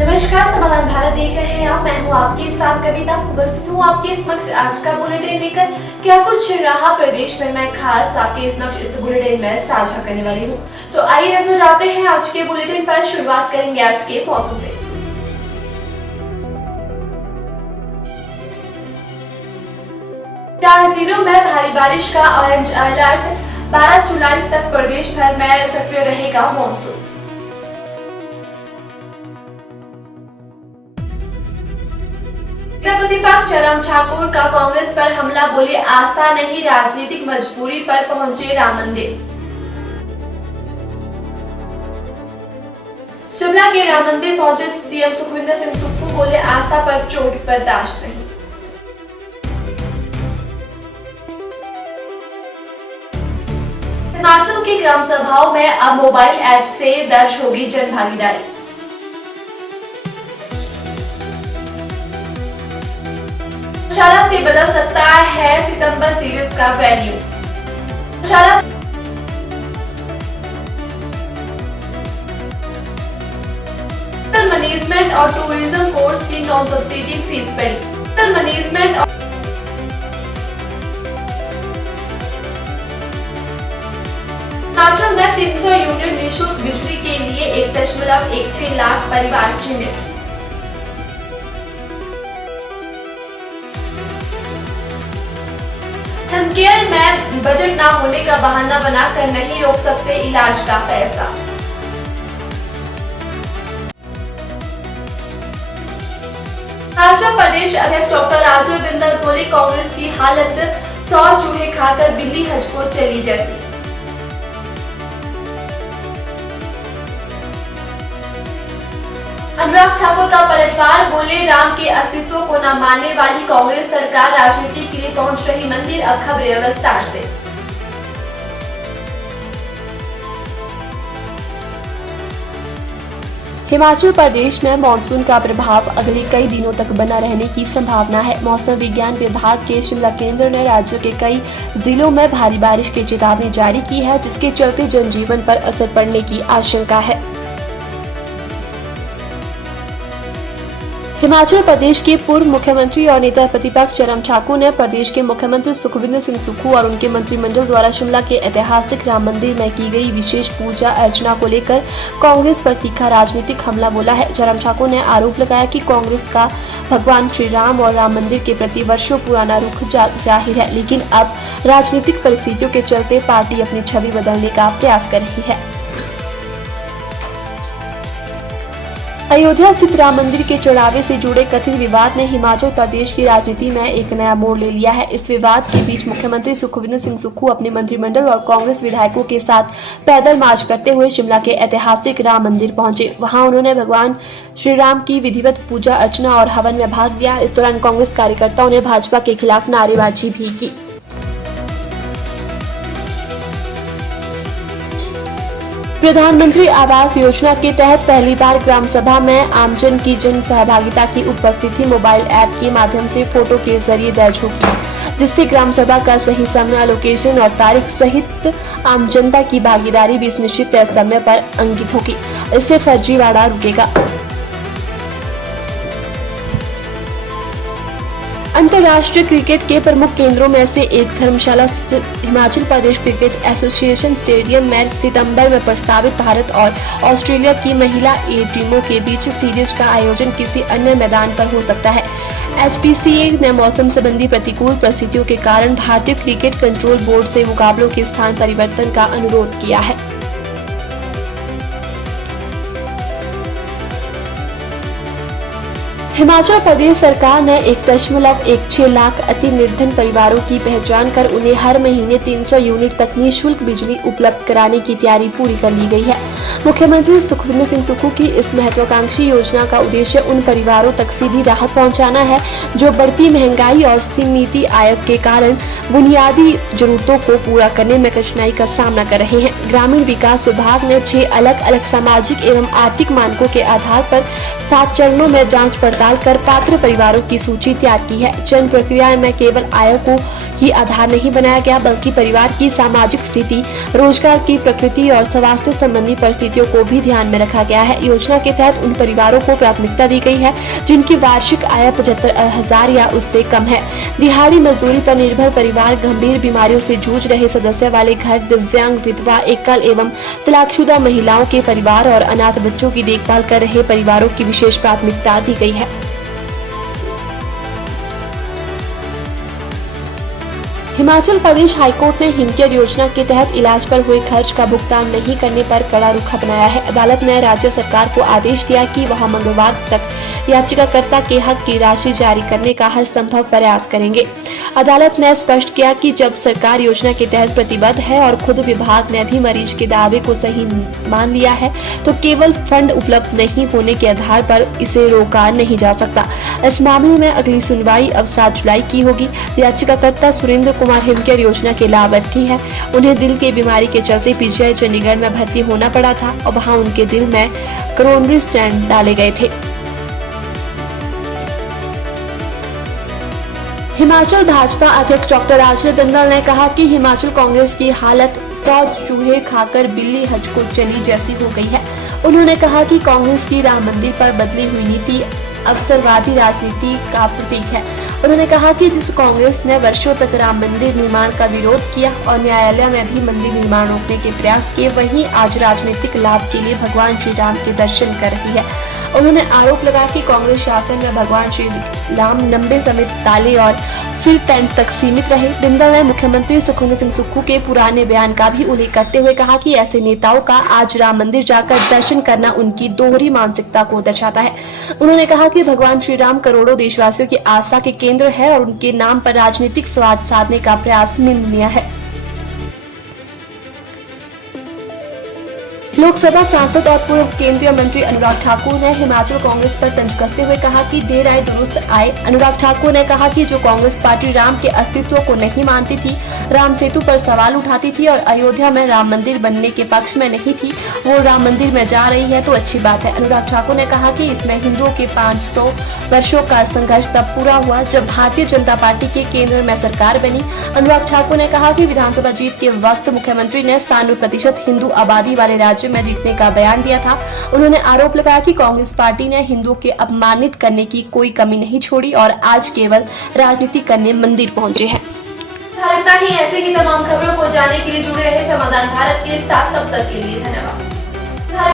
नमस्कार, समाधान भारत देख रहे हैं आप। मैं हूं आपके साथ कविता, उपस्थित हूं आपके समक्ष आज का बुलेटिन लेकर। क्या कुछ रहा प्रदेश में, मैं खास आपके समक्ष इस बुलेटिन में साझा करने वाली हूं। तो आइए नजर डालते हैं आज के बुलेटिन पर। शुरुआत करेंगे आज के मौसम से। चार जिलों में भारी बारिश का ऑरेंज अलर्ट। 12 जुलाई तक प्रदेश भर में सक्रिय रहेगा मॉनसून। प्रतिपक्ष जयराम ठाकुर का कांग्रेस पर हमला, बोले आस्था नहीं राजनीतिक मजबूरी पर पहुंचे राम मंदिर। शिमला के राम मंदिर पहुंचे सीएम सुखविंदर सिंह सुक्खू, बोले आस्था पर चोट बर्दाश्त नहीं। हिमाचल की ग्राम सभाओं में अब मोबाइल ऐप से दर्ज होगी जन भागीदारी। धर्मशाला से बदल सकता है सितंबर सीरीज का वेन्यू। होटल मैनेजमेंट और टूरिज्म कोर्स की नॉन सब्सिडी फीस बढ़ी। होटल मैनेजमेंट और हिमाचल में 300 यूनिट निःशुल्क बिजली के लिए 1.16 लाख परिवार चिन्हित। हेल्थकेयर में बजट न होने का बहाना बनाकर नहीं रोक सकते इलाज का पैसा। भाजपा प्रदेश अध्यक्ष डॉक्टर राजीव बिंदल बोले कांग्रेस की हालत 100 चूहे खाकर बिल्ली हज को चली जैसी। अनुराग ठाकुर का पलटवार, बोले राम के अस्तित्व को न मानने वाली कांग्रेस सरकार राजनीति के लिए पहुंच रही मंदिर। अब खबरें विस्तार से। हिमाचल प्रदेश में मानसून का प्रभाव अगले कई दिनों तक बना रहने की संभावना है। मौसम विज्ञान विभाग के शिमला केंद्र ने राज्य के कई जिलों में भारी बारिश की चेतावनी जारी की है, जिसके चलते जनजीवन पर असर पड़ने की आशंका है। हिमाचल प्रदेश के पूर्व मुख्यमंत्री और नेता प्रतिपक्ष जयराम ठाकुर ने प्रदेश के मुख्यमंत्री सुखविंदर सिंह सुक्खू और उनके मंत्रिमंडल द्वारा शिमला के ऐतिहासिक राम मंदिर में की गई विशेष पूजा अर्चना को लेकर कांग्रेस पर तीखा राजनीतिक हमला बोला है। जयराम ठाकुर ने आरोप लगाया कि कांग्रेस का भगवान श्री राम और राम मंदिर के प्रति वर्षों पुराना रुख जाहिर है, लेकिन अब राजनीतिक परिस्थितियों के चलते पार्टी अपनी छवि बदलने का प्रयास कर रही है। अयोध्या स्थित राम मंदिर के चढ़ावे से जुड़े कथित विवाद ने हिमाचल प्रदेश की राजनीति में एक नया मोड़ ले लिया है। इस विवाद के बीच मुख्यमंत्री सुखविंदर सिंह सुक्खू अपने मंत्रिमंडल और कांग्रेस विधायकों के साथ पैदल मार्च करते हुए शिमला के ऐतिहासिक राम मंदिर पहुंचे। वहां उन्होंने भगवान श्री राम की विधिवत पूजा अर्चना और हवन में भाग लिया। इस दौरान कांग्रेस कार्यकर्ताओं ने भाजपा के खिलाफ नारेबाजी भी की। प्रधानमंत्री आवास योजना के तहत पहली बार ग्राम सभा में आमजन की जन सहभागिता की उपस्थिति मोबाइल ऐप के माध्यम से फोटो के जरिए दर्ज होगी, जिससे ग्राम सभा का सही समय, लोकेशन और तारीख सहित आम जनता की भागीदारी भी सुनिश्चित तय समय पर अंकित होगी। इससे फर्जीवाड़ा रुकेगा। अंतर्राष्ट्रीय क्रिकेट के प्रमुख केंद्रों में से एक धर्मशाला स्थित Himachal Pradesh cricket association stadium में सितंबर में प्रस्तावित भारत और ऑस्ट्रेलिया की महिला ए टीमों के बीच सीरीज का आयोजन किसी अन्य मैदान पर हो सकता है। एचपीसीए ने मौसम संबंधी प्रतिकूल परिस्थितियों के कारण भारतीय क्रिकेट कंट्रोल बोर्ड से मुकाबलों के स्थान परिवर्तन का अनुरोध किया है। हिमाचल प्रदेश सरकार ने 1.16 लाख अति निर्धन परिवारों की पहचान कर उन्हें हर महीने 300 यूनिट तक निःशुल्क बिजली उपलब्ध कराने की तैयारी पूरी कर ली गई है। मुख्यमंत्री सुखविंदर सिंह सुक्खू की इस महत्वाकांक्षी योजना का उद्देश्य उन परिवारों तक सीधी राहत पहुंचाना है जो बढ़ती महंगाई और सीमित आय के कारण बुनियादी जरूरतों को पूरा करने में कठिनाई का सामना कर रहे हैं। ग्रामीण विकास विभाग ने 6 अलग अलग सामाजिक एवं आर्थिक मानकों के आधार पर 7 चरणों में जांच पड़ताल कर पात्र परिवारों की सूची तैयार की है। चयन प्रक्रिया में केवल आय को ही आधार नहीं बनाया गया, बल्कि परिवार की सामाजिक स्थिति, रोजगार की प्रकृति और स्वास्थ्य संबंधी परिस्थिति परिस्थितियों को भी ध्यान में रखा गया है। योजना के तहत उन परिवारों को प्राथमिकता दी गई है जिनकी वार्षिक आय 75,000 या उससे कम है। दिहाड़ी मजदूरी पर निर्भर परिवार, गंभीर बीमारियों से जूझ रहे सदस्य वाले घर, दिव्यांग, विधवा, एकल एवं तलाकशुदा महिलाओं के परिवार और अनाथ बच्चों की देखभाल कर रहे परिवारों की विशेष प्राथमिकता दी गई है। हिमाचल प्रदेश हाईकोर्ट ने हिमकेयर योजना के तहत इलाज पर हुए खर्च का भुगतान नहीं करने पर कड़ा रुख अपनाया है। अदालत ने राज्य सरकार को आदेश दिया कि वह मंगलवार तक याचिकाकर्ता के हक की राशि जारी करने का हर संभव प्रयास करेंगे। अदालत ने स्पष्ट किया कि जब सरकार योजना के तहत प्रतिबद्ध है और खुद विभाग ने भी मरीज के दावे को सही मान लिया है तो केवल फंड उपलब्ध नहीं होने के आधार पर इसे रोका नहीं जा सकता। इस मामले में अगली सुनवाई अब 7 जुलाई की होगी। याचिकाकर्ता सुरेंद्र कुमार हिमकेयर योजना के लाभार्थी है। उन्हें दिल की बीमारी के चलते पीजीआई चंडीगढ़ में भर्ती होना पड़ा था और वहां उनके दिल में कोरोनरी स्टेंट डाले गए थे। हिमाचल भाजपा अध्यक्ष डॉक्टर राजीव बिंदल ने कहा कि हिमाचल कांग्रेस की हालत 100 चूहे खाकर बिल्ली हज को चली जैसी हो गई है। उन्होंने कहा कि कांग्रेस की राम मंदिर पर बदली हुई नीति अवसरवादी राजनीति का प्रतीक है। उन्होंने कहा कि जिस कांग्रेस ने वर्षों तक राम मंदिर निर्माण का विरोध किया और न्यायालय में भी मंदिर निर्माण रोकने के प्रयास किए, वहीं आज राजनीतिक लाभ के लिए भगवान श्री राम के दर्शन कर रही है। उन्होंने आरोप लगाया कि कांग्रेस शासन में भगवान श्री राम लंबे समय ताले और फिर टेंट तक सीमित रहे। बिंदल ने मुख्यमंत्री सुखविंदर सिंह सुक्खू के पुराने बयान का भी उल्लेख करते हुए कहा कि ऐसे नेताओं का आज राम मंदिर जाकर दर्शन करना उनकी दोहरी मानसिकता को दर्शाता है। उन्होंने कहा कि भगवान श्री राम करोड़ों देशवासियों की आस्था के केंद्र है और उनके नाम पर राजनीतिक स्वार्थ साधने का प्रयास निंदनीय है। लोकसभा सांसद और पूर्व केंद्रीय मंत्री अनुराग ठाकुर ने हिमाचल कांग्रेस पर तंज कसते हुए कहा कि देर आए दुरुस्त आए। अनुराग ठाकुर ने कहा कि जो कांग्रेस पार्टी राम के अस्तित्व को नहीं मानती थी, राम सेतु पर सवाल उठाती थी और अयोध्या में राम मंदिर बनने के पक्ष में नहीं थी, वो राम मंदिर में जा रही है तो अच्छी बात है। अनुराग ठाकुर ने कहा कि इसमें हिंदुओं के 500 वर्षों का संघर्ष तब पूरा हुआ जब भारतीय जनता पार्टी के केंद्र में सरकार बनी। अनुराग ठाकुर ने कहा कि विधानसभा जीत के वक्त मुख्यमंत्री ने 97% हिंदू आबादी वाले राज्य में जीतने का बयान दिया था। उन्होंने आरोप लगाया कि कांग्रेस पार्टी ने हिंदुओं के अपमानित करने की कोई कमी नहीं छोड़ी और आज केवल राजनीति करने मंदिर पहुंचे हैं। ऐसे की तमाम खबरों को जानने के लिए जुड़े रहे समाधान भारत के साथ। तब तक के लिए धन्यवाद।